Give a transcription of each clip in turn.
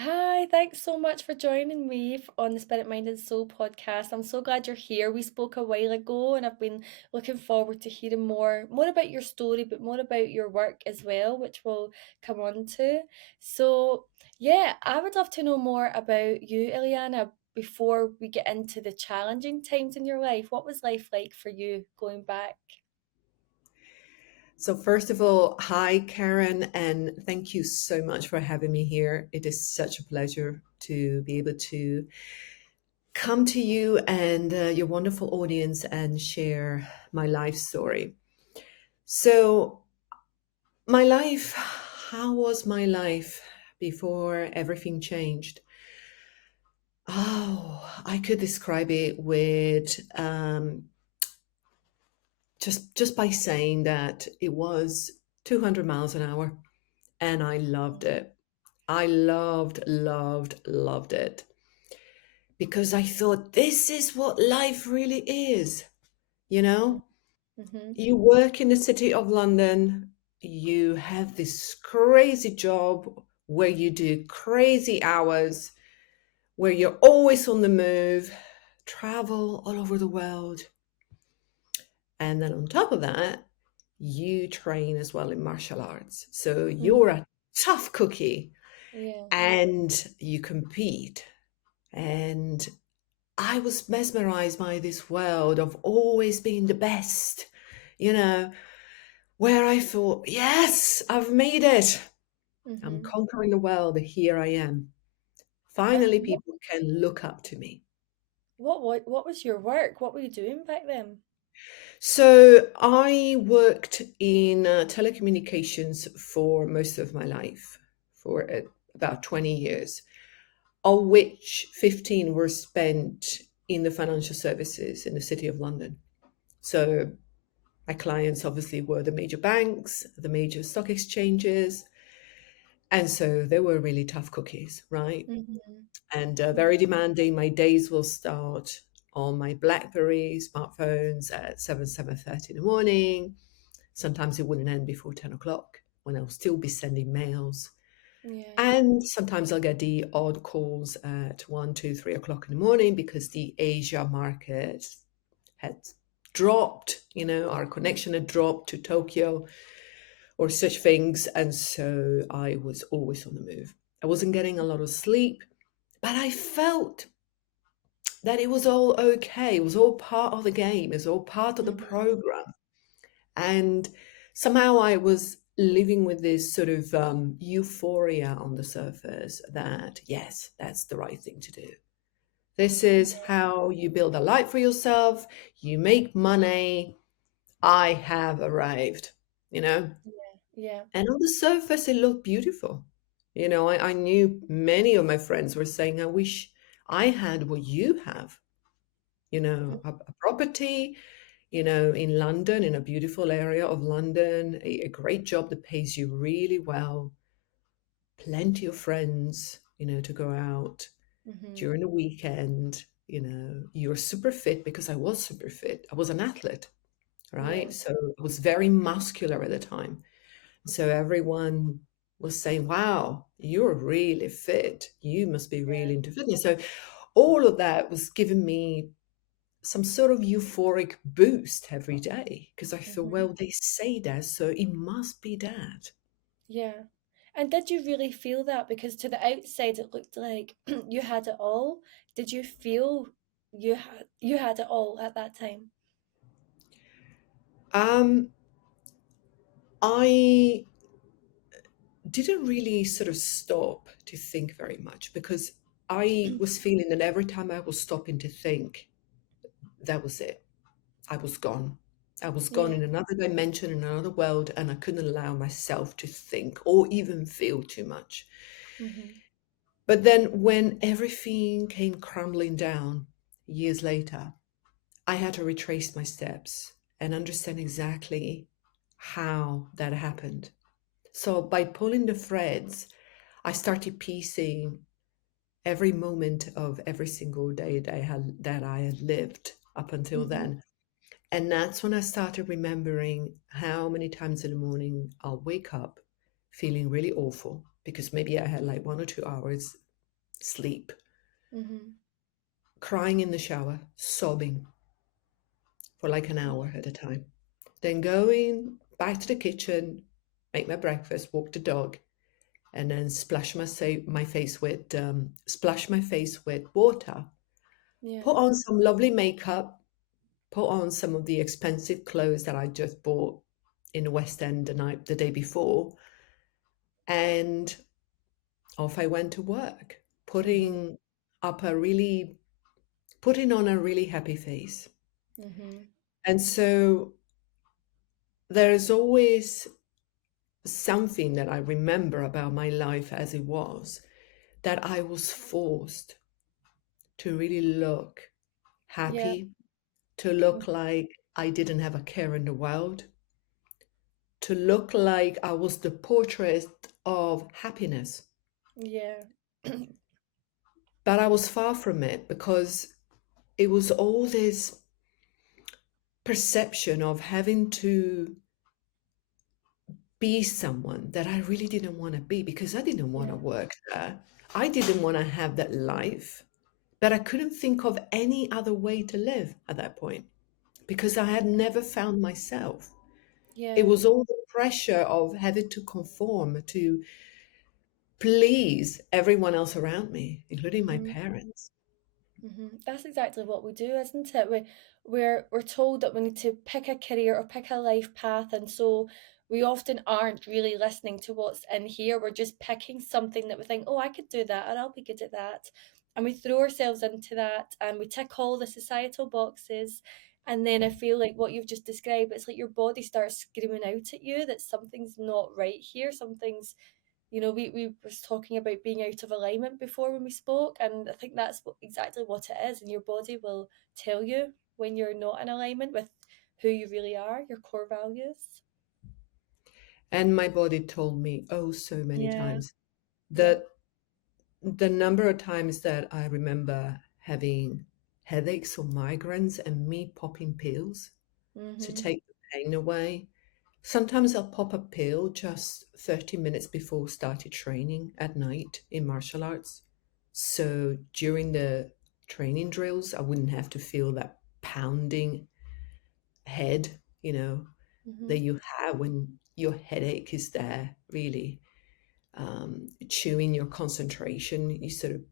Hi, thanks so much for joining me on the Spirit, Mind and Soul podcast. I'm so glad you're here. We spoke a while ago and I've been looking forward to hearing more about your story, but more about your work as well, which we'll come on to. So, yeah, I would love to know more about you, Eliana, before we get into the challenging times in your life. What was life like for you going back? So, first of all, hi, Karen, and thank you so much for having me here. It is such a pleasure to be able to come to you and your wonderful audience and share my life story. So, my life, how was my life before everything changed? Oh, I could describe it with just by saying that it was 200 miles an hour, and I loved it. I loved it because I thought this is what life really is. You know, Mm-hmm. you work in the city of London, you have this crazy job where you do crazy hours, where you're always on the move, travel all over the world. And then on top of that, you train as well in martial arts. So you're Mm-hmm. a tough cookie Yeah. and you compete. And I was mesmerized by this world of always being the best, you know, where I thought, yes, I've made it. I'm Mm-hmm. conquering the world. Here I am. And Finally, people can look up to me. what was your work? What were you doing back then? So I worked in telecommunications for most of my life, for about 20 years, of which 15 were spent in the financial services in the City of London. So my clients obviously were the major banks, the major stock exchanges. And so they were really tough cookies, right? Mm-hmm. And very demanding. My days will start on my BlackBerry smartphones at 7:30 in the morning. Sometimes it wouldn't end before 10 o'clock when I'll still be sending mails. Yeah. And sometimes I'll get the odd calls at 1, 2, 3 o'clock in the morning because the Asia market had dropped, our connection had dropped to Tokyo or such things. And so I was always on the move. I wasn't getting a lot of sleep, but I felt that it was all okay. It was all part of the game, it was all part of the Mm-hmm. program. And somehow I was living with this sort of euphoria on the surface that, yes, that's the right thing to do. This is how you build a life for yourself, you make money. I have arrived, you know? Yeah. And on the surface, it looked beautiful. I knew many of my friends were saying, I wish I had what you have, a property, in London, in a beautiful area of London, a great job that pays you really well, plenty of friends, to go out Mm-hmm. during the weekend. You're super fit because I was super fit. I was an athlete, Yeah. right? So I was very muscular at the time. So everyone was saying, wow, you're really fit. You must be Yeah. really into fitness. So all of that was giving me some sort of euphoric boost every day because I thought, Mm-hmm. well, they say that, so it must be that. Yeah. And did you really feel that? Because to the outside it looked like you had it all. Did you feel you had it all at that time? Um, I didn't really sort of stop to think very much because I was feeling that every time I was stopping to think, that was it. I was gone. I was gone Yeah. in another dimension, in another world, and I couldn't allow myself to think or even feel too much. Mm-hmm. But then when everything came crumbling down years later, I had to retrace my steps and understand exactly how that happened. So by pulling the threads, I started piecing every moment of every single day that I had lived up until Mm-hmm. then. And that's when I started remembering how many times in the morning I'll wake up feeling really awful because maybe I had like 1 or 2 hours sleep, Mhm. crying in the shower, sobbing for like an Yeah. hour at a time. Then going back to the kitchen, make my breakfast, walk the dog, and then splash my face with water. Yeah. Put on some lovely makeup. Put on some of the expensive clothes that I just bought in the West End the day before, and off I went to work, Mhm. up a really putting on a really happy face. Mhm. And so there's always something that I remember about my life as it was, that I was forced to really look Yeah. happy, to look like I didn't have a care in the world, to look like I was the portrait of happiness. Yeah. But I was far from it, because it was all this perception of having to be someone that I really didn't want to be, because I didn't want to Yeah. work there. I didn't want to have that life, but I couldn't think of any other way to live at that point, because I had never found myself. It Yeah. was all the pressure of having to conform to please everyone else around me, including my Mhm. parents. That's exactly what we do, isn't it? We're told that we need to pick a career or pick a life path, and so we often aren't really listening to what's in here. We're just picking something that we think, oh, I could do that, and I'll be good at that, and we throw ourselves into that, and we tick all the societal boxes, and then I feel like what you've just described, it's like your body starts screaming out at you that something's not right here, something's we was talking about being out of alignment before when we spoke, and I think that's exactly what it is. And your body will tell you when you're not in alignment with who you really are, your core values. And my body told me, oh, so many Yeah. times, Yep. that the number of times that I remember having headaches or migraines and me popping pills to Mhm. take the pain away. Sometimes I'll pop a pill just 30 minutes before started training at night in martial arts. So during the training drills, I wouldn't have to feel that pounding head, that Mhm. you have when your headache is there, really chewing your concentration, you sort of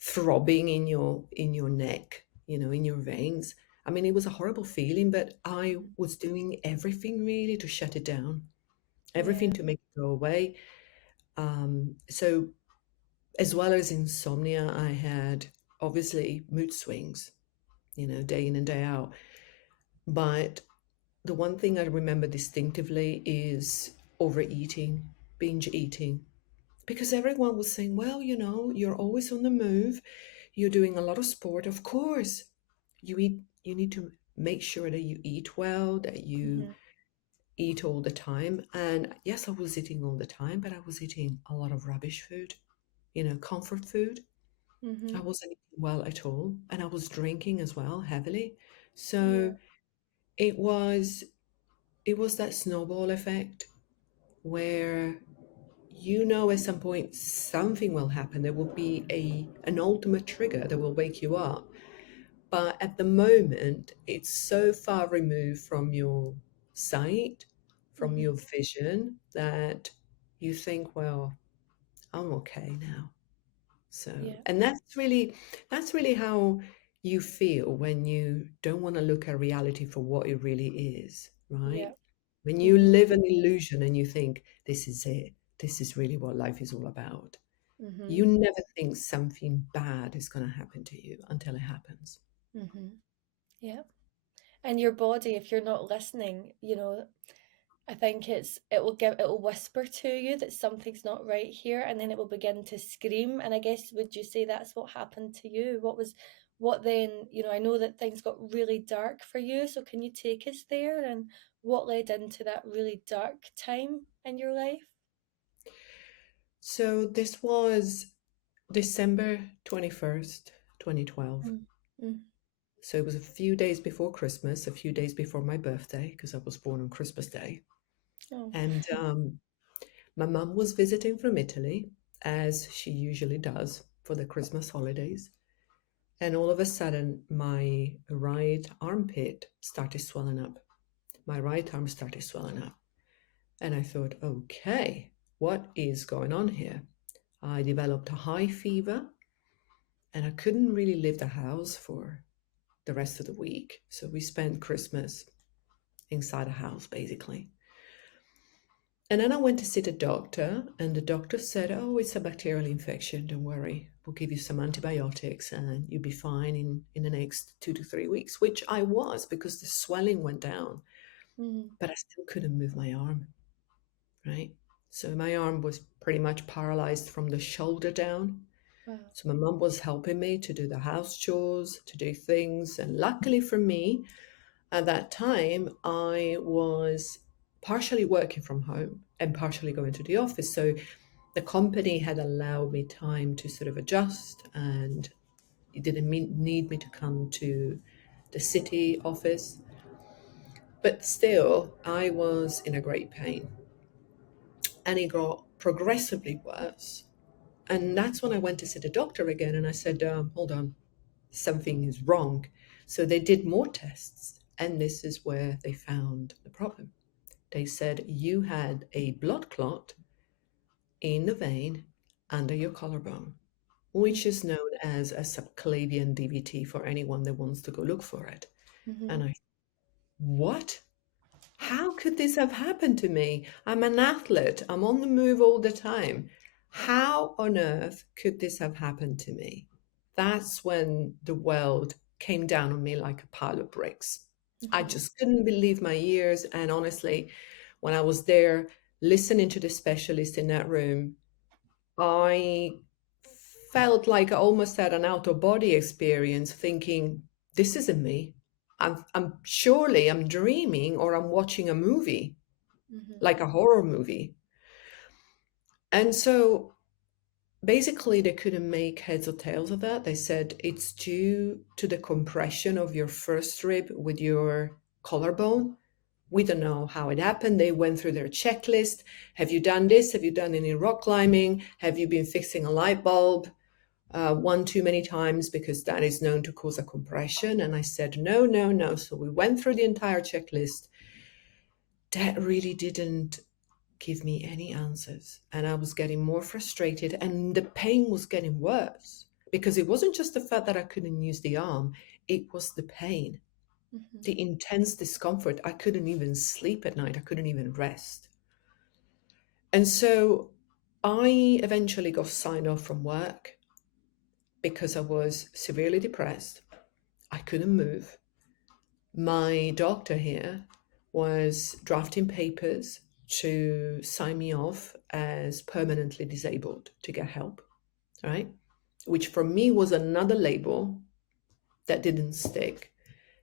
throbbing in your neck, in your veins. I mean, it was a horrible feeling, but I was doing everything really to shut it down, everything Yeah. to make it go away. So as well as insomnia, I had obviously mood swings, day in and day out. But the one thing I remember distinctively is overeating, binge eating, because everyone was saying, well, you're always on the move, you're doing a lot of sport, of course you need to make sure that you eat well, that you Mhm. eat all the time. And yes, I was eating all the time, but I was eating a lot of rubbish food, comfort food. I Mhm. wasn't eating well at all, and I was drinking as well heavily. So Yeah. it was it was that snowball effect, where at some point something will happen. There will be an ultimate trigger that will wake you up. But at the moment, it's so far removed from your sight, from Mhm. your vision, that you think, well, I'm okay now. So, Yeah. and that's really how you feel when you don't want to look at reality for what it really is, right? Yeah. When you Mhm. live an illusion and you think, this is it, this is really what life is all about. You Mhm. never think something bad is going to happen to you until it happens. Mhm. Yeah. And your body, if you're not listening, I think it will whisper to you that something's not right here, and then it will begin to scream. And I guess, would you say that's what happened to you? What then, I know that things got really dark for you, so can you take us there, and what led into that really dark time in your life? So this was December 21st, 2012. Mm. Mm. So it was a few days before Christmas, a few days before my birthday, because I was born on Christmas Day. Oh. And my mum was visiting from Italy, as she usually does. for the Christmas holidays. And all of a sudden, my right armpit started swelling up. My right arm started swelling up. And I thought, okay, what is going on here? I developed a high fever and I couldn't really leave the house for the rest of the week. So we spent Christmas inside a house, basically. And then I went to see the doctor, and the doctor said, oh, it's a bacterial infection. Don't worry. We'll give you some antibiotics and you'll be fine in the next 2 to 3 weeks, which I was because the swelling went down, Mm-hmm. but I still couldn't move my arm, right? So my arm was pretty much paralyzed from the shoulder down. Wow. So my mum was helping me to do the house chores, to do things. And luckily for me, at that time, I was partially working from home and partially going to the office. So the company had allowed me time to sort of adjust, and it didn't need me to come to the city office. But still, I was in a great pain, and it got progressively worse. And that's when I went to see the doctor again, and I said, hold on, something is wrong. So they did more tests, and this is where they found the problem. They said you had a blood clot in the vein under your collarbone, which is known as a subclavian DVT for anyone that wants to go look for it. Mm-hmm. And I, what? How could this have happened to me? I'm an athlete, I'm on the move all the time. How on earth could this have happened to me? That's when the world came down on me like a pile of bricks. I Mm-hmm. just couldn't believe my ears. And honestly, when I was there listening to the specialist in that room, I felt like I almost had an out of body experience thinking, this isn't me. I'm surely I'm dreaming or I'm watching a movie, Mm-hmm. like a horror movie. And so basically, they couldn't make heads or tails of that. They said it's due to the compression of your first rib with your collarbone. We don't know how it happened. They went through their checklist. Have you done this? Have you done any rock climbing? Have you been fixing a light bulb one too many times because that is known to cause a compression? And I said, no, no, no. So we went through the entire checklist. That really didn't give me any answers. And I was getting more frustrated, and the pain was getting worse because it wasn't just the fact that I couldn't use the arm, it was the pain, Mm-hmm. the intense discomfort. I couldn't even sleep at night, I couldn't even rest. And so I eventually got signed off from work because I was severely depressed. I couldn't move. My doctor here was drafting papers to sign me off as permanently disabled to get help, right? Which for me was another label that didn't stick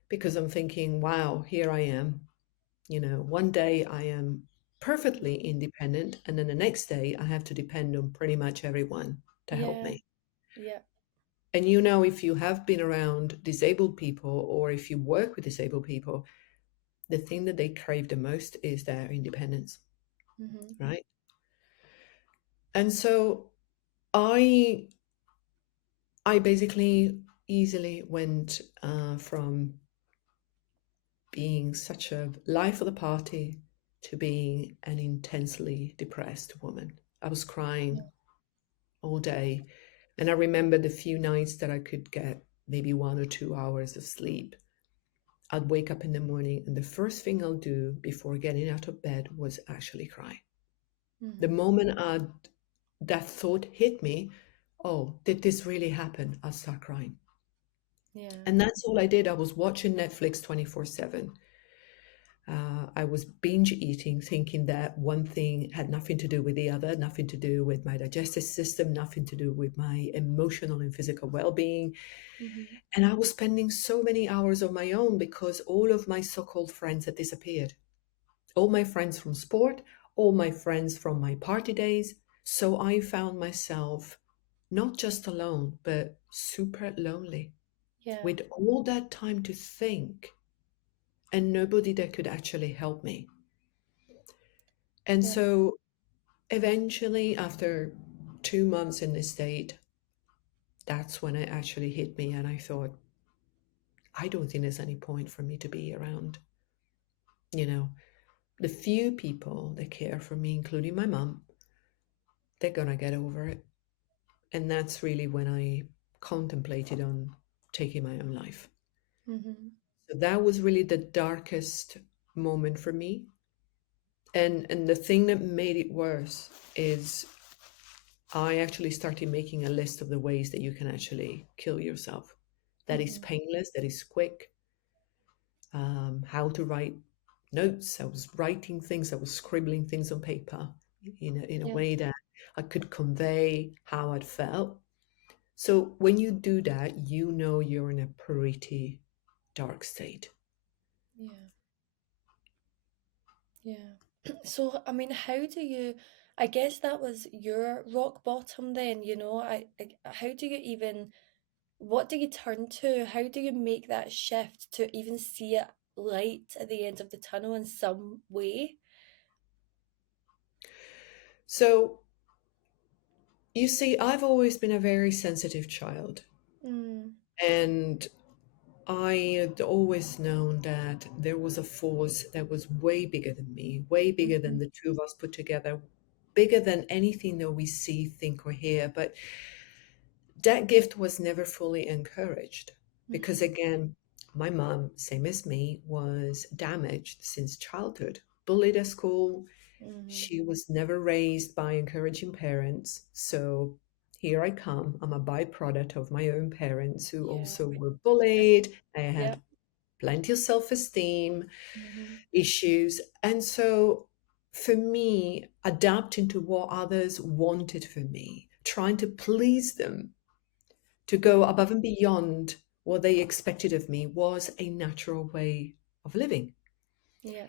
because I'm thinking, wow, here I am. One day I am perfectly independent, and then the next day I have to depend on pretty much everyone to help Yeah. me. Yeah. And if you have been around disabled people or if you work with disabled people, the thing that they crave the most is their independence, Mm-hmm. right? And so I I basically easily went from being such a life of the party to being an intensely depressed woman. I was crying all day, and I remember the few nights that I could get maybe 1 or 2 hours of sleep. I'd wake up in the morning, and the first thing I'll do before getting out of bed was actually cry. The Mm-hmm. moment that thought hit me, oh, did this really happen? I'll start crying. Yeah. And that's all I did. I was watching Netflix 24/7. I was binge eating, thinking that one thing had nothing to do with the other, nothing to do with my digestive system, nothing to do with my emotional and physical well being. Mm-hmm. And I was spending so many hours on my own because all of my so called friends had disappeared. All my friends from sport, all my friends from my party days. So I found myself not just alone, but super lonely Yeah. with all that time to think and nobody that could actually help me. And Yeah. so eventually, after 2 months in this state, that's when it actually hit me. And I thought, I don't think there's any point for me to be around. You know, the few people that care for me, including my mom, they're going to get over it. And that's really when I contemplated on taking my own life. Mm-hmm. So that was really the darkest moment for me. And the thing that made it worse is I actually started making a list of the ways that you can actually kill yourself. That is Mm-hmm. painless, that is quick. How to write notes. I was writing things, I was scribbling things on paper in a Yeah. way that I could convey how I'd felt. So when you do that, you know you're in a pretty dark state. Yeah. Yeah. So, I mean, how do you, I guess that was your rock bottom then, how do you even, what do you turn to? How do you make that shift to even see a light at the end of the tunnel in some way? So you see, I've always been a very sensitive child. Mm. And I had always known that there was a force that was way bigger than me, way bigger than Mhm. the two of us put together, bigger than anything that we see, think, or hear. But that gift was never fully encouraged because, Mhm. again, my mom, same as me, was damaged since childhood, bullied at school. Mhm. She was never raised by encouraging parents. So here I come. I'm a byproduct of my own parents who Yeah. also were bullied. I Yeah. had plenty of self esteem Mhm. issues. And so for me, adapting to what others wanted for me, trying to please them, to go above and beyond what they expected of me was a natural way of living. Yeah.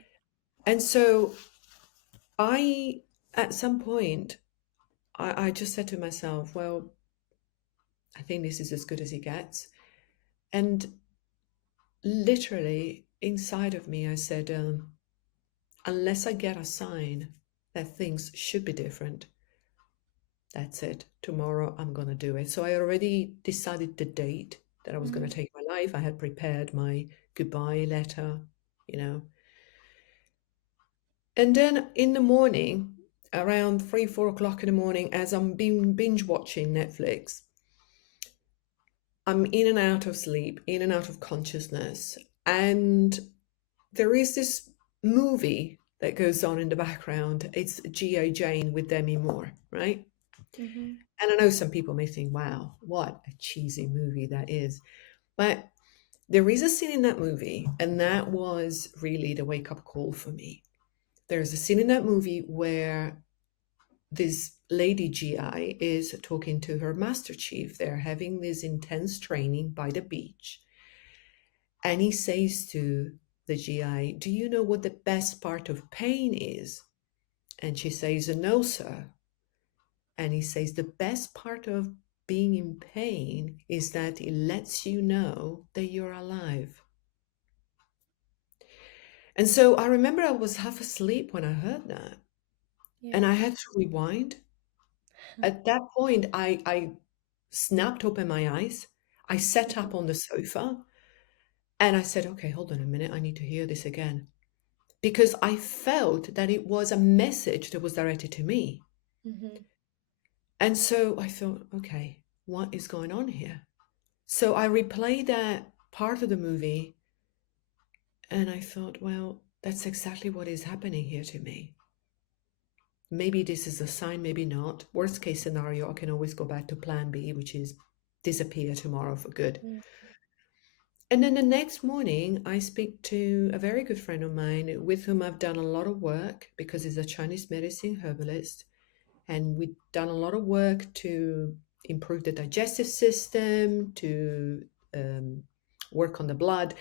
And so I, at some point, I just said to myself, well, I think this is as good as it gets. And literally inside of me, I said, unless I get a sign that things should be different, that's it. Tomorrow I'm going to do it. So I already decided the date that I was going Mm. to take my life. I had prepared my goodbye letter, you know. And then in the morning, around 3, 4 o'clock in the morning, as I'm binge watching Netflix, I'm in and out of sleep, in and out of consciousness. And there is this movie that goes on in the background. It's G.I. Jane with Demi Moore, right? Mhm. And I know some people may think, wow, what a cheesy movie that is. But there is a scene in that movie, and that was really the wake up call for me. There's a scene in that movie where this lady GI is talking to her master chief. They're having this intense training by the beach. And he says to the GI, do you know what the best part of pain is? And she says, no, sir. And he says, the best part of being in pain is that it lets you know that you're alive. And so I remember I was half asleep when I heard that. And Yeah. I had to rewind. At that point, I snapped open my eyes. I sat up on the sofa and I said, okay, hold on a minute. I need to hear this again. Because I felt that it was a message that was directed to me. Mhm. And so I thought, okay, what is going on here? So I replayed that part of the movie and I thought, well, that's exactly what is happening here to me. Maybe this is a sign, maybe not. Worst case scenario, I can always go back to plan B, which is disappear tomorrow for good. Mm. And then the next morning, I speak to a very good friend of mine with whom I've done a lot of work because he's a Chinese medicine herbalist. And we've done a lot of work to improve the digestive system, to um, work on the blood.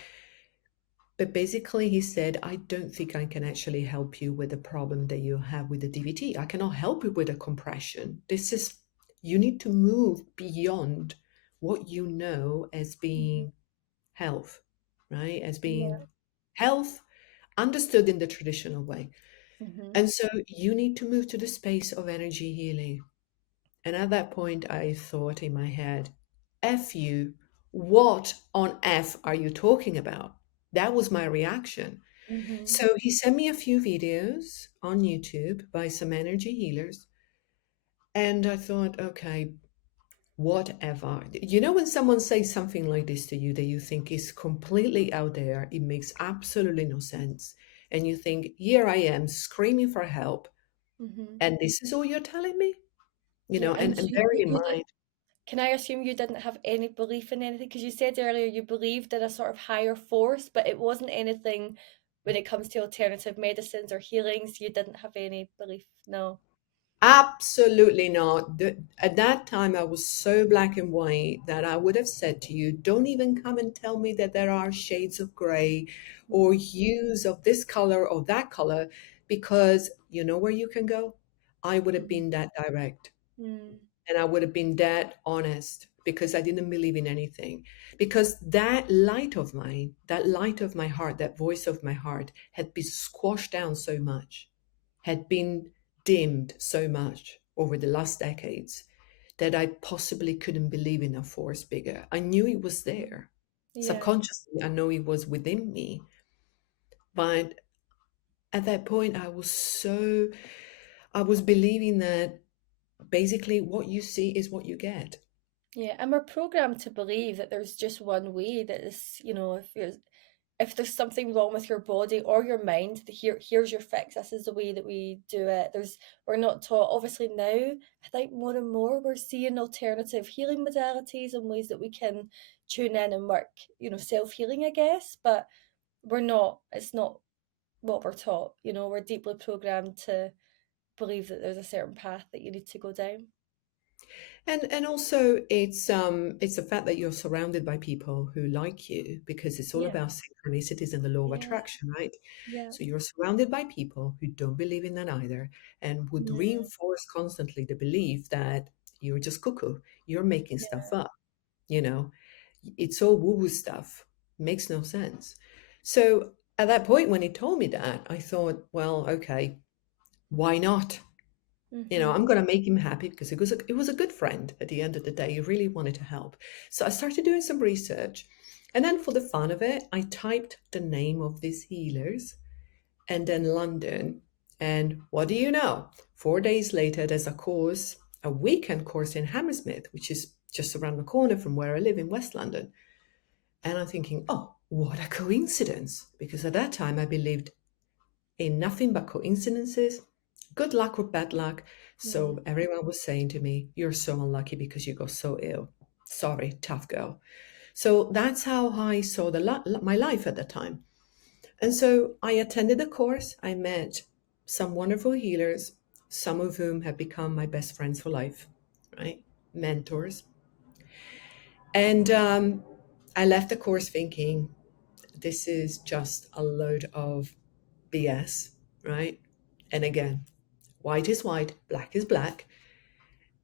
But basically, he said, I don't think I can actually help you with the problem that you have with the DVT. I cannot help you with the compression. This is, you need to move beyond what you know as Mhm. being health, right? As Yeah. being health understood in the traditional way. Mhm. And so you need to move to the space of energy healing. And at that point, I thought in my head, F you. What on F are you talking about? That was my reaction. Mm-hmm. So he sent me a few videos on YouTube by some energy healers. And I thought, okay, whatever. You know, when someone says something like this to you that you think is completely out there, it makes absolutely no sense. And you think, here I am screaming for help. Mm-hmm. And this is all you're telling me? Yeah, and And you, bear you in didn't. mind, Can I assume you didn't have any belief in anything? Because you said earlier you believed in a sort of higher force, but it wasn't anything when it comes to alternative medicines or healings. You didn't have any belief. No. absolutely not. At that time, I was so black and white that I would have said to you, don't even come and tell me that there are shades of gray or Mm-hmm. hues of this color or that color, because you know where you can go? I would have been that direct. Mm-hmm. And I would have been that honest because I didn't believe in anything. Because that light of mine, that light of my heart, that voice of my heart had been squashed down so much, had been dimmed so much over the last decades that I possibly couldn't believe in a force bigger. I knew it was there. Yeah. Subconsciously, I know it was within me. But at that point, I was believing that basically what you see is what you get. Yeah, and we're programmed to believe that there's just one way that is, if there's something wrong with your body or your mind, here's your fix. This is the way that we do it. We're not taught. Obviously now, I think more and more we're seeing alternative healing modalities and ways that we can tune in and work, self-healing, I guess. But we're not. It's not what we're taught. We're deeply programmed to believe that there's a certain path that you need to go down. And also it's the fact that you're surrounded by people who like you because it's all Yeah, about synchronicities and the law of yeah, attraction, right? yeah, So you're surrounded by people who don't believe in that either and would yeah, reinforce constantly the belief that you're just cuckoo, you're making stuff up, you know. It's all woo-woo stuff. Makes no sense. So at that point when he told me that, I thought, well, okay, why not? mm-hmm, I'm going to make him happy because it was a good friend at the end of the day. He really wanted to help. So I started doing some research. And then for the fun of it, I typed the name of these healers and then London. And what do you know? 4 days later, there's a weekend course in Hammersmith, which is just around the corner from where I live in West London. And I'm thinking, oh, what a coincidence. Because at that time, I believed in nothing but coincidences, good luck or bad luck. mm-hmm, So everyone was saying to me, you're so unlucky because you got so ill. Sorry, tough girl. So that's how I saw my life at the time. And so I attended the course. I met some wonderful healers, some of whom have become my best friends for life, right? Mentors. And I left the course thinking, this is just a load of BS, right? And again, white is white, black is black.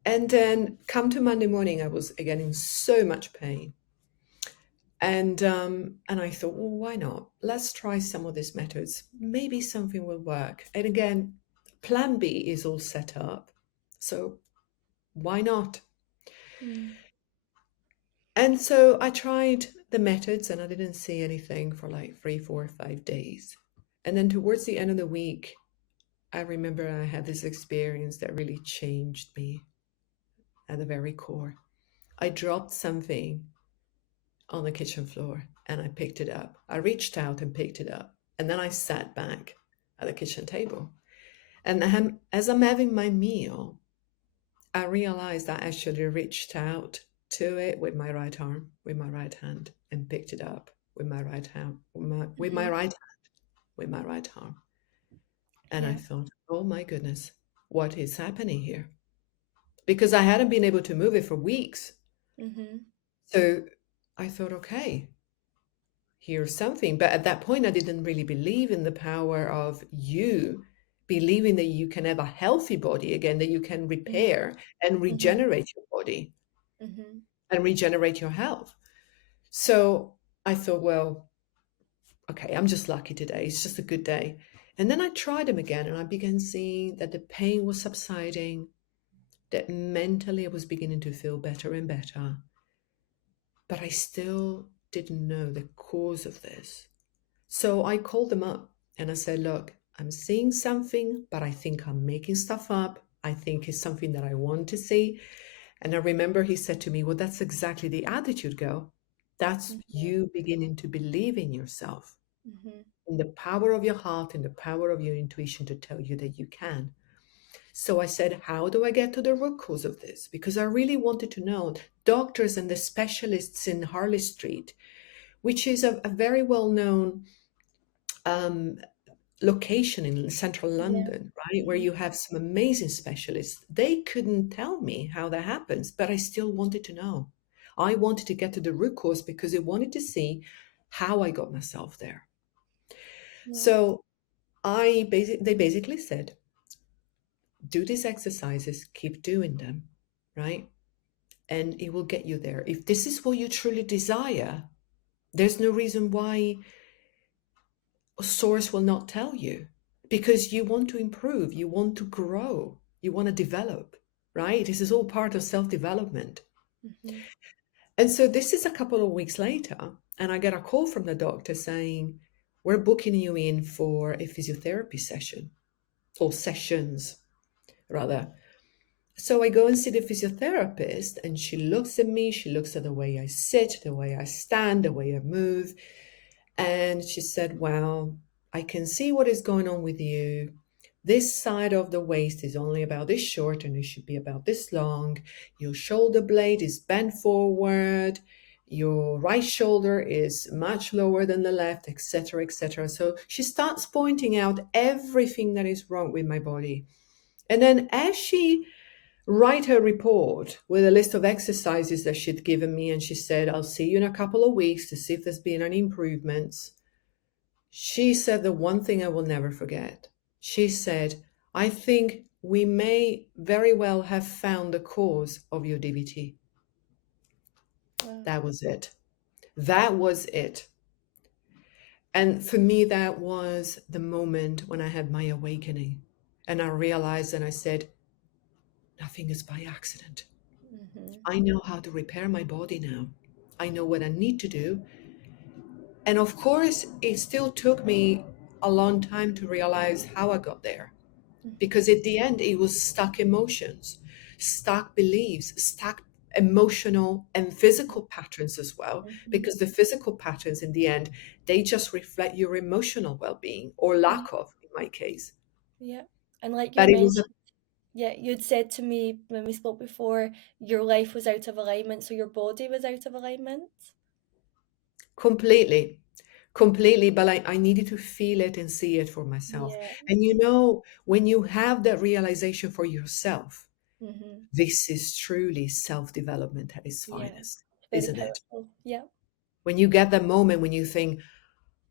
And then come to Monday morning, I was again in so much pain. And I thought, well, why not? Let's try some of these methods. Maybe something will work. And again, plan B is all set up. So why not? mm-hmm. And so I tried the methods and I didn't see anything for like 3, 4, 5 days. And then towards the end of the week, I remember I had this experience that really changed me at the very core. I dropped something on the kitchen floor and I picked it up. I reached out and picked it up. And then I sat back at the kitchen table. And as I'm having my meal, I realized I actually reached out to it with my right arm, with my right hand, and picked it up with my right hand, with my Mm-hmm. right hand, with my right arm. And I Yeah. thought, oh my goodness, what is happening here? Because I hadn't been able to move it for weeks. Mm-hmm. So I thought, okay, here's something. But at that point, I didn't really believe in the power of you believing that you can have a healthy body again, that you can repair and Mm-hmm. regenerate your body Mm-hmm. and regenerate your health. So I thought, well, okay, I'm just lucky today. It's just a good day. And then I tried them again and I began seeing that the pain was subsiding, that mentally I was beginning to feel better and better. but I still didn't know the cause of this. So I called them up and I said, look, I'm seeing something, but I think I'm making stuff up. I think it's something that I want to see. And I remember he said to me, well, that's exactly the attitude, girl. That's Mhm. you beginning to believe in yourself, Mhm. in the power of your heart, and the power of your intuition to tell you that you can. So I said, how do I get to the root cause of this? Because I really wanted to know. Doctors and the specialists in Harley Street, which is a very well known um, location in central Yeah. London, right, where Mhm. you have some amazing specialists. They couldn't tell me how that happens, but I still wanted to know. I wanted to get to the root cause because I wanted to see how I got myself there. Yeah. So they basically said, do these exercises, keep doing them, right? And it will get you there. If this is what you truly desire, there's no reason why a source will not tell you, because you want to improve, you want to grow, you want to develop, right? This is all part of self development. Mhm. And so this is a couple of weeks later, and I get a call from the doctor saying, we're booking you in for a physiotherapy session, or sessions rather. So I go and see the physiotherapist, and she looks at me, she looks at the way I sit, the way I stand, the way I move. And she said, well, I can see what is going on with you. This side of the waist is only about this short and it should be about this long. Your shoulder blade is bent forward. Your right shoulder is much lower than the left, etc., etc. So she starts pointing out everything that is wrong with my body. And then as she write her report with a list of exercises that she'd given me, and she said, I'll see you in a couple of weeks to see if there's been any improvements. She said the one thing I will never forget. She said, I think we may very well have found the cause of your DVT. Wow. That was it. That was it. And for me, that was the moment when I had my awakening. And I realized and I said, nothing is by accident. Mhm. I know how to repair my body now. I know what I need to do. And of course, it still took me a long time to realize how I got there. Mhm. Because at the end, it was stuck emotions, stuck beliefs, stuck emotional and physical patterns as well. Mhm. Because the physical patterns, in the end, they just reflect your emotional well being or Yeah. lack of, in my case. Yeah. And like you But it was a mentioned, yeah, you'd said to me when we spoke before, your life was out of alignment, so your body was out of alignment. completely, completely, but I needed to feel it and see it for myself. Yeah. And you know, when you have that realization for yourself, Mhm. this is truly self development at its Yeah. finest, Very isn't it? powerful. Yeah. When you get that moment when you think,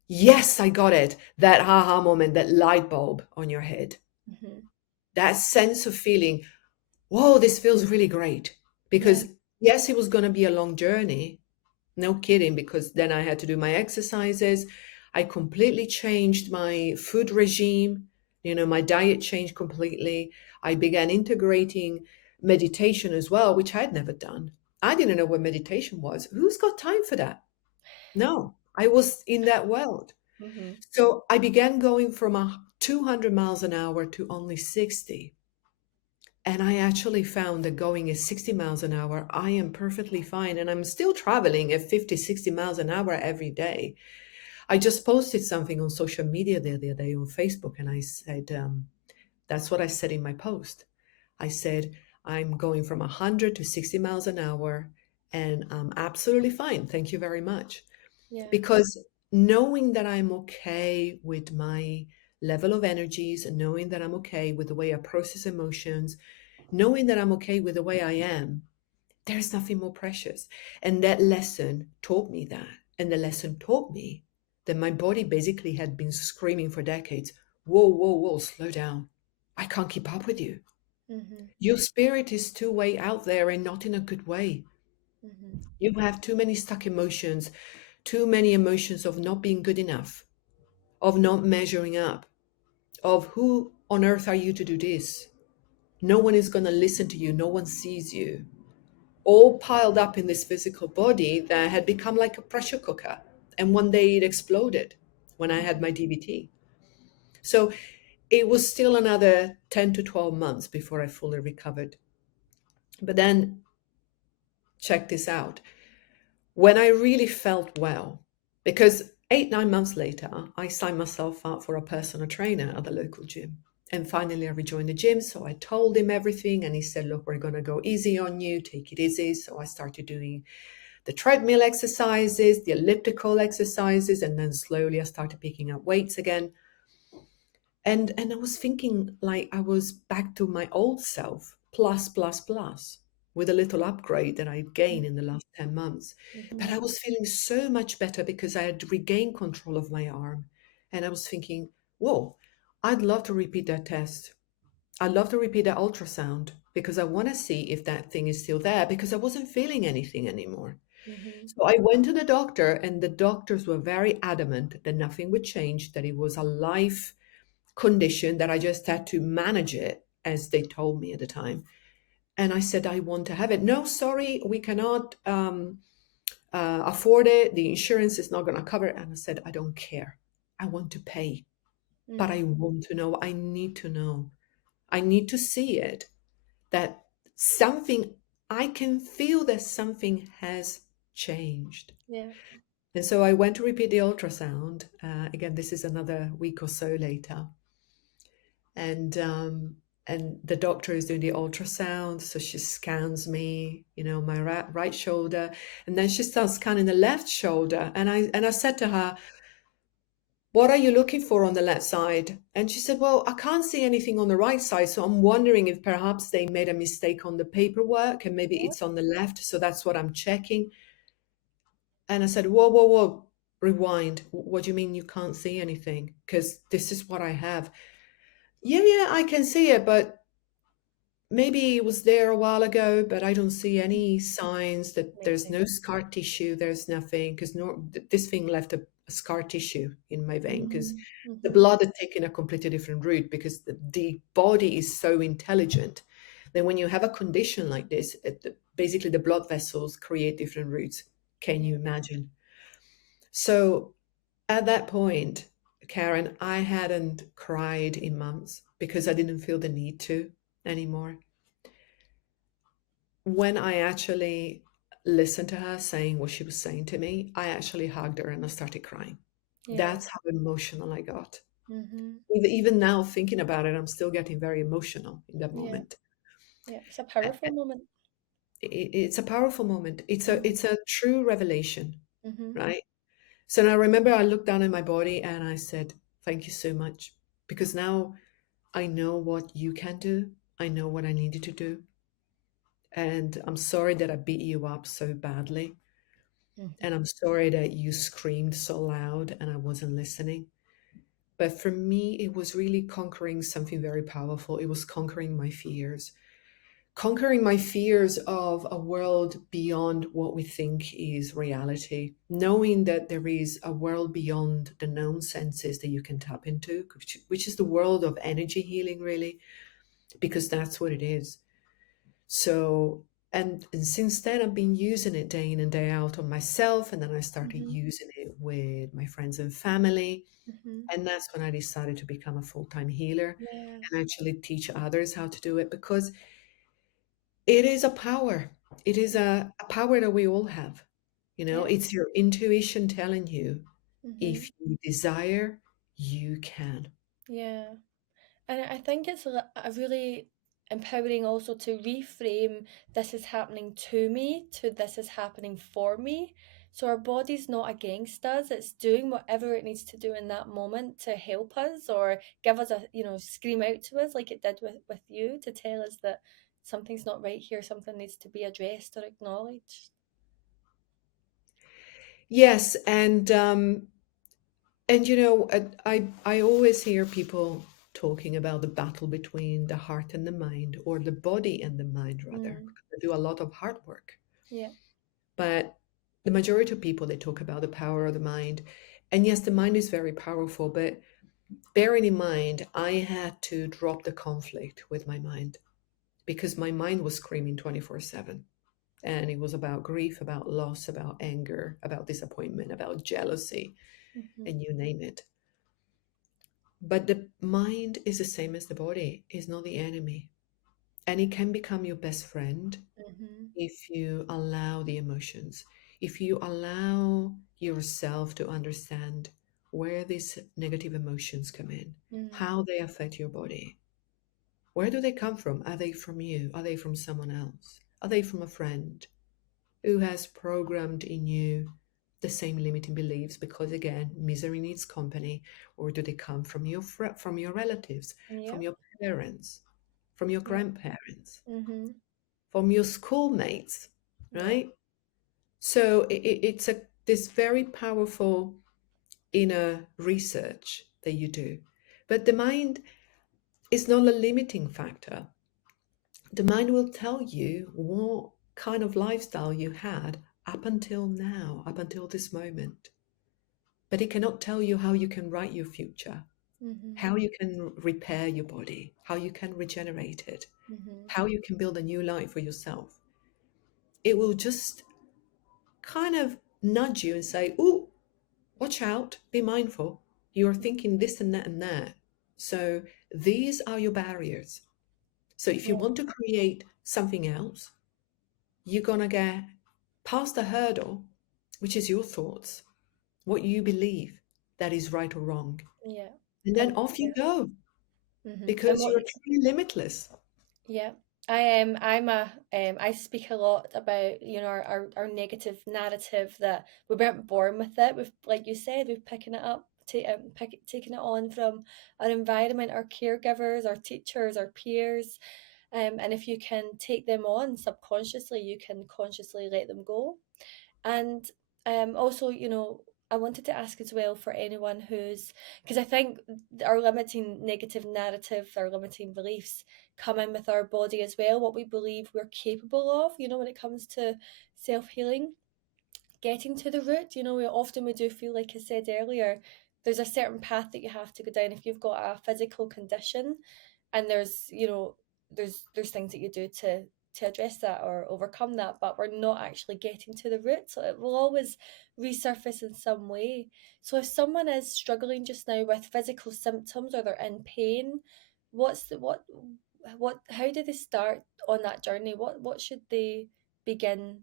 yes, I got it, that aha moment, that light bulb on your head, Mhm. that sense of feeling, whoa, this feels really great. Yeah. Because yes, it was going to be a long journey. No kidding, because then I had to do my exercises. I completely changed my food regime. You know, my diet changed completely. I began integrating meditation as well, which I had never done. I didn't know what meditation was. Who's got time for that? No, I was in that world. Mhm. So I began going from 200 miles an hour to only 60. And I actually found that going at 60 miles an hour, I am perfectly fine. And I'm still traveling at 50, 60 miles an hour every day. I just posted something on social media the other day on Facebook, and I said, that's what I said in my post. I said, I'm going from 100 to 60 miles an hour, and I'm absolutely fine. Thank you very much. Yeah. Because knowing that I'm okay with my level of energies, and knowing that I'm okay with the way I process emotions, knowing that I'm okay with the way I am, there's nothing more precious. And that lesson taught me that. And the lesson taught me that my body basically had been screaming for decades, whoa, whoa, whoa, slow down. I can't keep up with you. Mhm. Your spirit is too way out there and not in a good way. Mhm. You have too many stuck emotions, too many emotions of not being good enough, of not measuring up, of who on earth are you to do this? No one is going to listen to you. No one sees you. all piled up in this physical body that had become like a pressure cooker. And one day it exploded when I had my DVT. So it was still another 10 to 12 months before I fully recovered. But then, check this out. When I really felt well, because 8, 9 months later, I signed myself up for a personal trainer at the local gym. And finally, I rejoined the gym. So I told him everything. And he said, look, we're going to go easy on you, take it easy. So I started doing the treadmill exercises, the elliptical exercises. And then slowly I started picking up weights again. And I was thinking like I was back to my old self, plus, plus, plus, with a little upgrade that I'd gained in the last 10 months. But I Mm-hmm. was feeling so much better because I had regained control of my arm. And I was thinking, whoa, I'd love to repeat that test. I'd love to repeat that ultrasound because I want to see if that thing is still there because I wasn't feeling anything anymore. Mm-hmm. So I went to the doctor, and the doctors were very adamant that nothing would change, that it was a life condition, that I just had to manage it as they told me at the time. And I said, I want to have it. No, sorry, we cannot afford it. The insurance is not going to cover it. And I said, I don't care. I want to pay, but I Mm. want to know. I need to know. I need to see it, that something, I can feel that something has changed. Yeah. And so I went to repeat the ultrasound. Again, this is another week or so later. And the doctor is doing the ultrasound, so she scans me, my right shoulder, and then she starts scanning the left shoulder. And I said to her, what are you looking for on the left side? And she said, well, I can't see anything on the right side, so I'm wondering if perhaps they made a mistake on the paperwork and maybe What? it's on the left, so that's what I'm checking. And I said, whoa, whoa, whoa, rewind. What do you mean you can't see anything? Because this is what I have. Yeah, I can see it, but maybe it was there a while ago, but I don't see any signs that there's Amazing. no scar tissue. There's nothing, because this thing left a scar tissue in my vein because Mm-hmm. the Mm-hmm. blood had taken a completely different route, because the body is so intelligent that when you have a condition like this, basically the blood vessels create different routes. Can Yeah. you imagine? So at that point, Karen, I hadn't cried in months because I didn't feel the need to anymore. When I actually listened to her saying what she was saying to me, I actually hugged her and I started crying. Yeah. That's how emotional I got. Mm-hmm. Even now, thinking about it, I'm still getting very emotional in that Yeah. moment. Yeah. It's a Uh, powerful moment. It's a powerful moment. It's a Mm-hmm. it's a true revelation, Mm-hmm. right? So now I remember I looked down at my body and I said, "Thank you so much," because now I know what you can do. I know what I needed to do, and I'm sorry that I beat you up so badly. And Mm-hmm. I'm sorry that you screamed so loud and I wasn't listening. But for me, it was really conquering something very powerful. It was conquering my fears, conquering my fears of a world beyond what we think is reality, knowing that there is a world beyond the known senses that you can tap into, which is the world of energy healing, really, because that's what it is. So, and since then, I've been using it day in and day out on myself. And then I started Mm-hmm. using it with my friends and family. Mm-hmm. And that's when I decided to become a full-time healer Yeah. and actually teach others how to do it, because it is a power. It is a power that we all have. Yeah. It's your intuition telling you, Mm-hmm. if you desire, you can. Yeah. And I think it's a really empowering also to reframe this is happening to me to this is happening for me. So our body's not against us, it's doing whatever it needs to do in that moment to help us or give us scream out to us like it did with you to tell us that something's not right here, something needs to be addressed or acknowledged. Yes, and I always hear people talking about the battle between the heart and the mind, or the body and the mind, rather, Mm, because I do a lot of heart work. yeah. But the majority of people, they talk about the power of the mind. And yes, the mind is very powerful, but bearing in mind, I had to drop the conflict with my mind because my mind was screaming 24/7. and it was about grief, about loss, about anger, about disappointment, about jealousy, Mhm. and you name it. But the mind is the same as the body, is not the enemy. And it can become your best friend Mhm. if you allow the emotions, if you allow yourself to understand where these negative emotions come in, Mm. how they affect your body. Where do they come from? Are they from you? Are they from someone else? Are they from a friend who has programmed in you the same limiting beliefs? Because again, misery needs company. Or do they come from from your relatives, from Yep. your parents, from your Yep. grandparents, Mhm. from your schoolmates, Yeah. right? So it's a this very powerful inner research that you do. But the mind is not a limiting factor. The mind will tell you what kind of lifestyle you had up until now, up until this moment. But it cannot tell you how you can write your future, Mhm. how you can repair your body, how you can regenerate it, Mhm. how you can build a new life for yourself. It will just kind of nudge you and say, "Oh, watch out, be mindful. You're thinking this and that and that." So these are your barriers. So if you Yeah. want to create something else, you're going to get past the hurdle, which is your thoughts, what you believe that is right or wrong. Yeah. And then And off you yeah. go And because what you're truly limitless. Yeah, I am. I speak a lot about our negative narrative that we weren't born with it. We've, like you said, we've picking it up, taking it on from our environment, our caregivers, our teachers, our peers. And if you can take them on subconsciously, you can consciously let them go. And also, I wanted to ask as well for anyone who's, because I think our limiting negative narrative, our limiting beliefs come in with our body as well, what we believe we're capable of, when it comes to self healing, getting to the root. We do feel, like I said earlier, there's a certain path that you have to go down if you've got a physical condition, and there's things that you do to address that or overcome that, but we're not actually getting to the root, so it will always resurface in some way. So if someone is struggling just now with physical symptoms or they're in pain, what's the what how do they start on that journey? What should they begin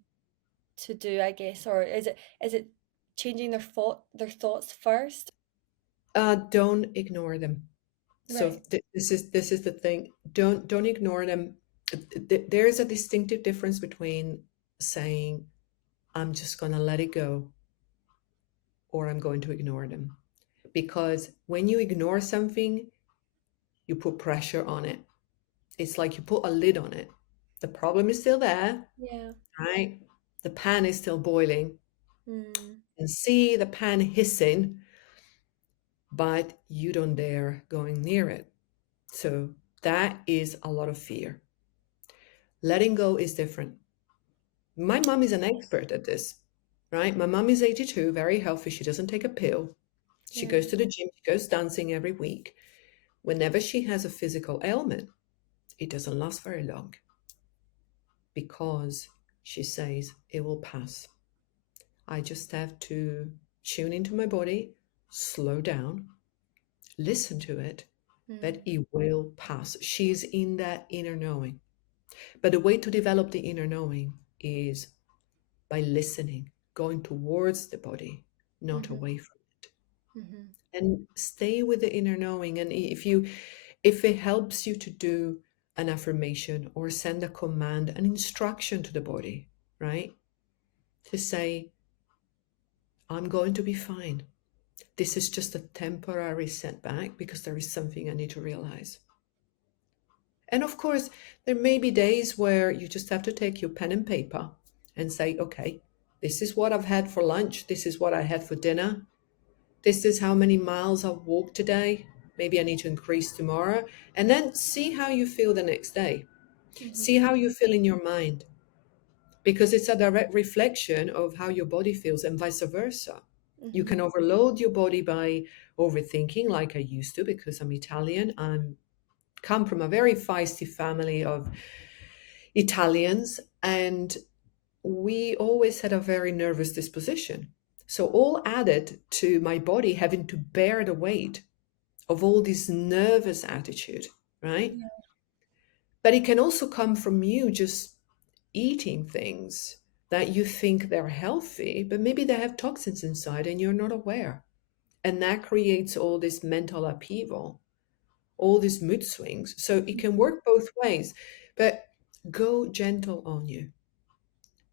to do, I guess? Or is it changing their thoughts first? Don't ignore them. So Right. this is the thing. Don't ignore them. There is a distinctive difference between saying, "I'm just going to let it go," or "I'm going to ignore them." Because when you ignore something, you put pressure on it. It's like you put a lid on it. The problem is still there, Yeah. right? The pan is still boiling. Mm. And see the pan hissing, but you don't dare going near it. So that is a lot of fear. Letting go is different. My mom is an expert at this, right? My mom is 82, very healthy. She doesn't take a pill. She Yeah. goes to the gym, she goes dancing every week. Whenever she has a physical ailment, it doesn't last very long because she says it will pass. I just have to tune into my body, slow down, listen to it, Mm. but it will pass. She's in that inner knowing. But the way to develop the inner knowing is by listening, going towards the body, not Mhm. away from it. Mhm. And stay with the inner knowing. And if it helps you to do an affirmation or send a command, an instruction to the body, right? To say, I'm going to be fine. This is just a temporary setback because there is something I need to realize. And of course, there may be days where you just have to take your pen and paper and say, okay, this is what I've had for lunch. This is what I had for dinner. This is how many miles I've walked today. Maybe I need to increase tomorrow. And then see how you feel the next day. See Mhm. how you feel in your mind, because it's a direct reflection of how your body feels and vice versa. You can Mhm. overload your body by overthinking, like I used to, because I'm Italian. I'm come from a very feisty family of Italians, and we always had a very nervous disposition. So, all added to my body having to bear the weight of all this nervous attitude, right? Yeah. But it can also come from you just eating things that you think they're healthy, but maybe they have toxins inside and you're not aware. And that creates all this mental upheaval, all these mood swings. So it can work both ways, but go gentle on you,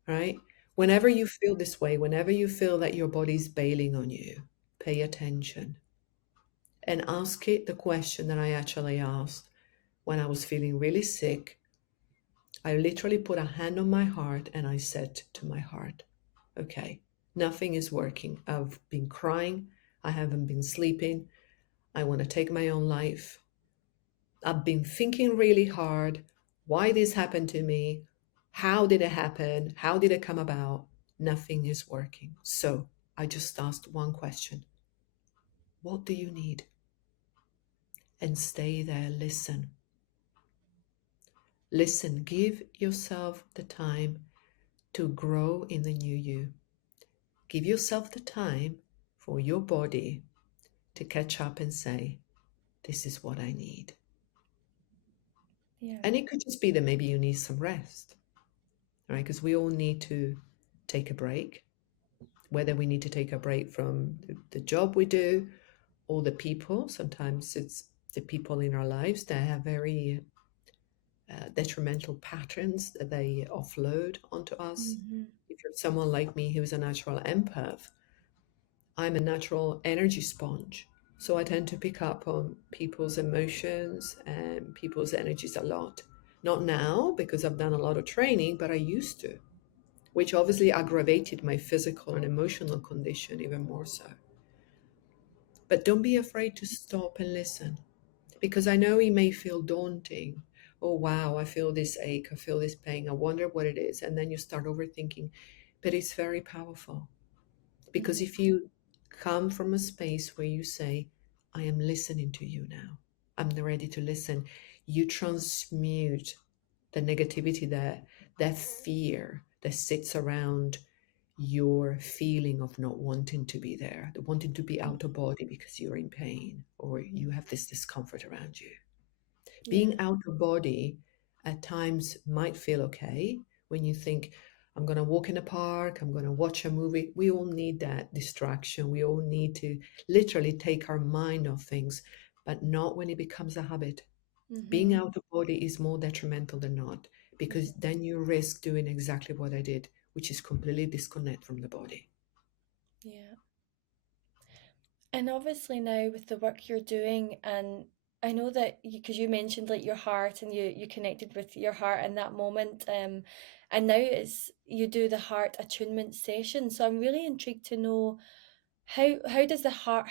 right? Whenever you feel this way, whenever you feel that your body's bailing on you, pay attention and ask it the question that I actually asked when I was feeling really sick. I literally put a hand on my heart and I said to my heart, okay, nothing is working. I've been crying. I haven't been sleeping. I want to take my own life. I've been thinking really hard why this happened to me. How did it happen? How did it come about? Nothing is working. So I just asked one question. What do you need? And stay there, listen. Listen, give yourself the time to grow in the new you. Give yourself the time for your body to catch up and say, this is what I need. Yeah. And it could just be that maybe you need some rest, right? Because we all need to take a break, whether we need to take a break from the job we do or the people. Sometimes it's the people in our lives that have very detrimental patterns that they offload onto us. Mm-hmm. If you're someone like me who's a natural empath, I'm a natural energy sponge. So I tend to pick up on people's emotions and people's energies a lot. Not now because I've done a lot of training, but I used to, which obviously aggravated my physical and emotional condition even more so. But don't be afraid to stop and listen because I know it may feel daunting. Oh, wow, I feel this ache, I feel this pain, I wonder what it is. And then you start overthinking, but it's very powerful. Because if you come from a space where you say, I am listening to you now, I'm ready to listen, you transmute the negativity, that fear that sits around your feeling of not wanting to be there, the wanting to be out of body because you're in pain or you have this discomfort around you. Yeah. Being out of body at times might feel okay when you think, I'm going to walk in the park, I'm going to watch a movie. We all need that distraction. We all need to literally take our mind off things, but not when it becomes a habit. Being Mm-hmm. out of body is more detrimental than not because then you risk doing exactly what I did, which is completely disconnect from the body. Yeah. And obviously now with the work you're doing, and I know that because you mentioned like your heart and you connected with your heart in that moment, and now it's you do the heart attunement session. So I'm really intrigued to know how does the heart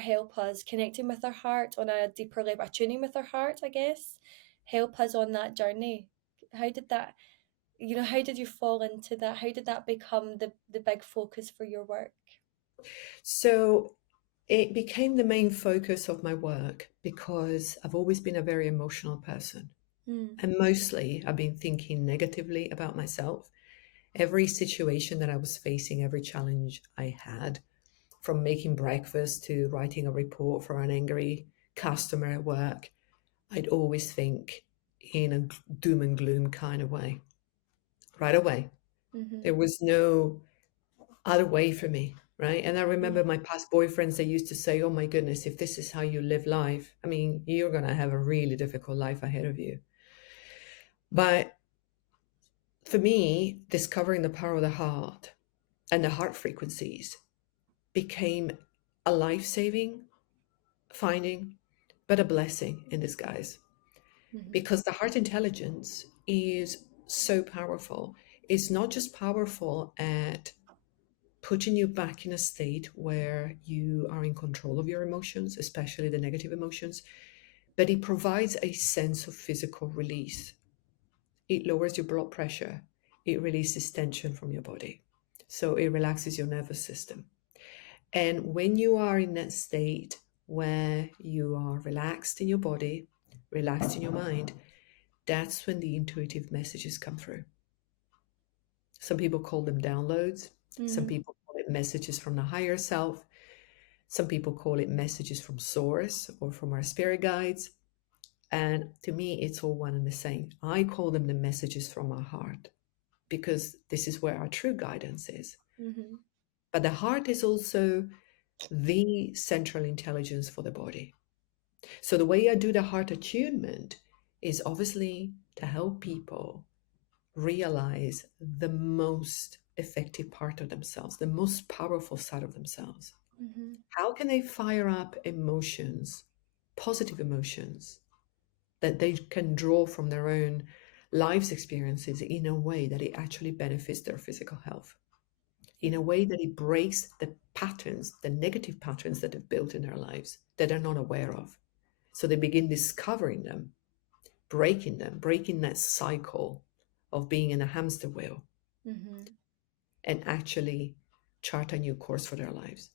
help us connecting with our heart on a deeper level, attuning with our heart, I guess, help us on that journey. How did that, how did you fall into that? How did that become the big focus for your work? So it became the main focus of my work because I've always been a very emotional person. Mm, And mostly I've been thinking negatively about myself. Every situation that I was facing, every challenge I had, from making breakfast to writing a report for an angry customer at work, I'd always think in a doom and gloom kind of way, right away. mm-hmm. There was no other way for me, right? And I Yeah. remember my past boyfriends, they used to say, oh my goodness, if this is how you live life, I mean, you're going to have a really difficult life ahead of you. But for me, discovering the power of the heart and the heart frequencies became a life-saving finding, but a blessing in disguise. Mm-hmm. Because the heart intelligence is so powerful. It's not just powerful at putting you back in a state where you are in control of your emotions, especially the negative emotions, but it provides a sense of physical release. It lowers your blood pressure, it releases tension from your body. So it relaxes your nervous system. And when you are in that state where you are relaxed in your body, relaxed in your mind, that's when the intuitive messages come through. Some people call them downloads. Some Mm-hmm. people call it messages from the higher self. Some people call it messages from source or from our spirit guides. And to me, it's all one and the same. I call them the messages from our heart because this is where our true guidance is. Mm-hmm. But the heart is also the central intelligence for the body. So the way I do the heart attunement is obviously to help people realize the most effective part of themselves, the most powerful side of themselves. Mm-hmm. How can they fire up emotions, positive emotions that they can draw from their own life's experiences in a way that it actually benefits their physical health, in Yeah. a way that it breaks the patterns, the negative patterns that they've built in their lives that they're not aware of. So they begin discovering them, breaking that cycle of being in a hamster wheel Mm-hmm. and actually chart a new course for their lives.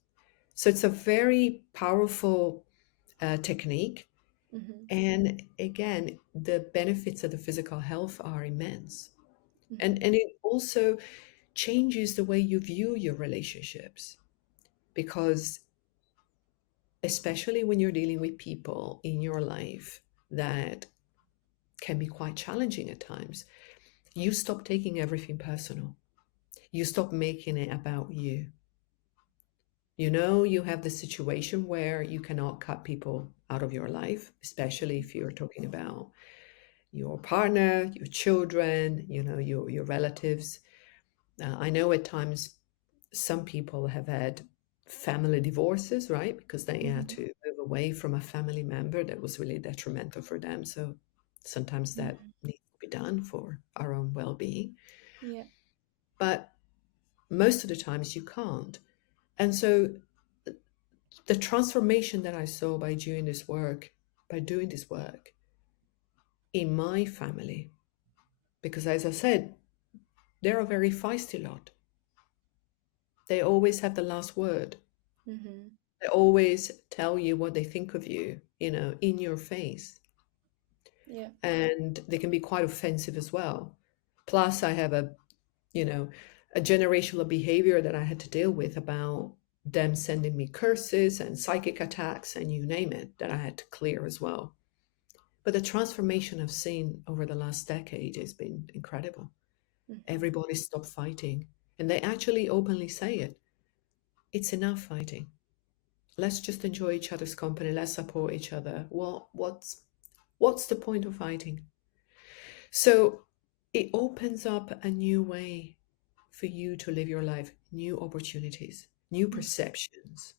So it's a very powerful technique. Mm-hmm. And again, the benefits of the physical health are immense. Mm-hmm. And it also changes the way you view your relationships because, especially when you're dealing with people in your life that can be quite challenging at times, you stop taking everything personal. You stop making it about you. You have the situation where you cannot cut people out of your life, especially if you're talking about your partner, your children, your relatives. I know at times some people have had family divorces, right? Because they had Mm-hmm. to move away from a family member that was really detrimental for them. So sometimes that Mm-hmm. needs to be done for our own well-being. Yeah. But most of the times you can't. And so the transformation that I saw by doing this work in my family, because as I said, they're a very feisty lot. They always have the last word. Mm-hmm. They always tell you what they think of you, in your face. Yeah. And they can be quite offensive as well. Plus, I have you know, a generational behavior that I had to deal with about them sending me curses and psychic attacks and you name it that I had to clear as well. But the transformation I've seen over the last decade has been incredible. Mm-hmm. Everybody stopped fighting and they actually openly say it. It's enough fighting. Let's just enjoy each other's company. Let's support each other. Well, what's the point of fighting? So it opens up a new way for you to live your life, new opportunities, new perceptions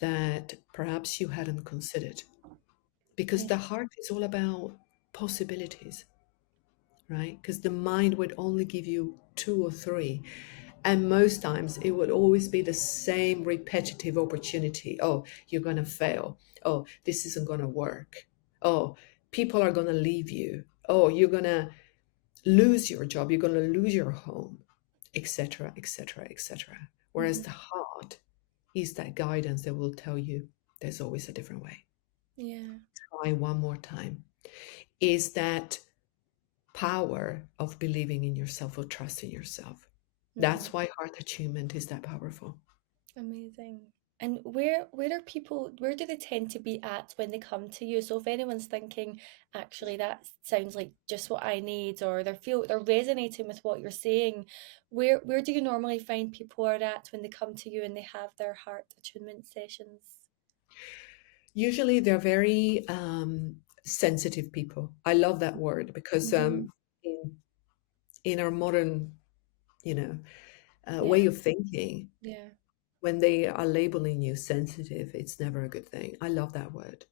that perhaps you hadn't considered. Because Yeah. the heart is all about possibilities, right? Because the mind would only give you two or three. And most times it would always be the same repetitive opportunity. Oh, you're going to fail. Oh, this isn't going to work. Oh, people are going to leave you. Oh, you're going to lose your job. You're going to lose your home, etc., etc., etc. Whereas Mm-hmm. the heart is that guidance that will tell you there's always a different way. Yeah. Try one more time. Is that power of believing in yourself or trusting yourself. Mm-hmm. That's why heart attunement is that powerful. Amazing. And where do they tend to be at when they come to you? So if anyone's thinking, actually that sounds like just what I need, or they're resonating with what you're saying, where do you normally find people are at when they come to you and they have their heart attunement sessions? Usually they're very sensitive people. I love that word because Mm-hmm. in, in our modern, you know, Yeah. way of thinking, Yeah. when they are labeling you sensitive, it's never a good thing. I love that word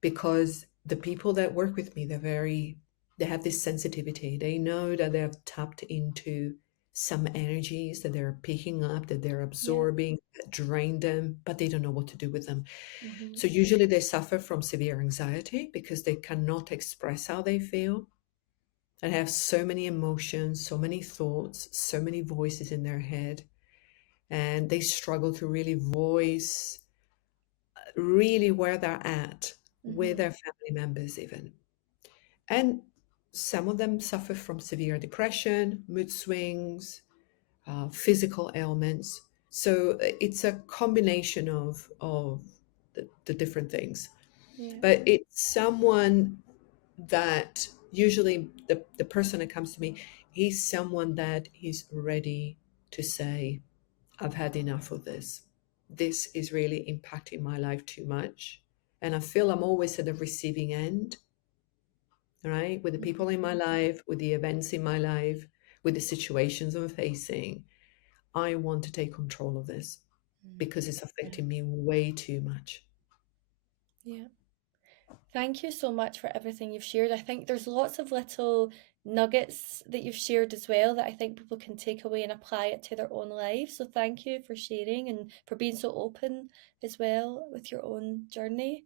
because the people that work with me, they have this sensitivity. They know that they've tapped into some energies that they're picking up, that they're Yeah. absorbing, that drain them, but they don't know what to do with them. Mm-hmm. So usually they suffer from severe anxiety because they cannot express how they feel and have so many emotions, so many thoughts, so many voices in their head. And they struggle to really voice really where they're at with Mm-hmm. their family members even. And some of them suffer from severe depression, mood swings, physical ailments. So it's a combination of the different things. Yeah. But it's someone that usually the person that comes to me, he's someone that is ready to say, I've had enough of this. This is really impacting my life too much. And I feel I'm always at the receiving end, right? With the people in my life, with the events in my life, with the situations I'm facing. I want to take control of this Mm. because it's Yeah. affecting me way too much. Yeah. Thank you so much for everything you've shared. I think there's lots of little nuggets that you've shared as well that I think people can take away and apply it to their own life. So thank you for sharing and for being so open as well with your own journey.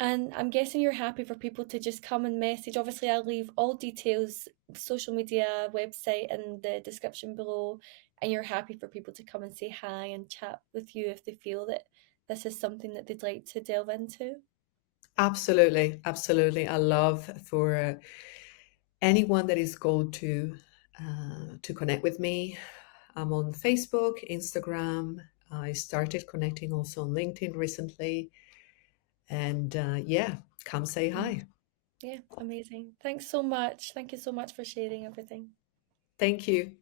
And I'm guessing you're happy for people to just come and message. Obviously, I'll leave all details, social media, website in the description below. And you're happy for people to come and say hi and chat with you if they feel that this is something that they'd like to delve into. Absolutely, absolutely. I love for anyone that is called to connect with me. I'm on Facebook, Instagram. I started connecting also on LinkedIn recently, and yeah, come say hi. Yeah, amazing. Thanks so much. Thank you so much for sharing everything. Thank you.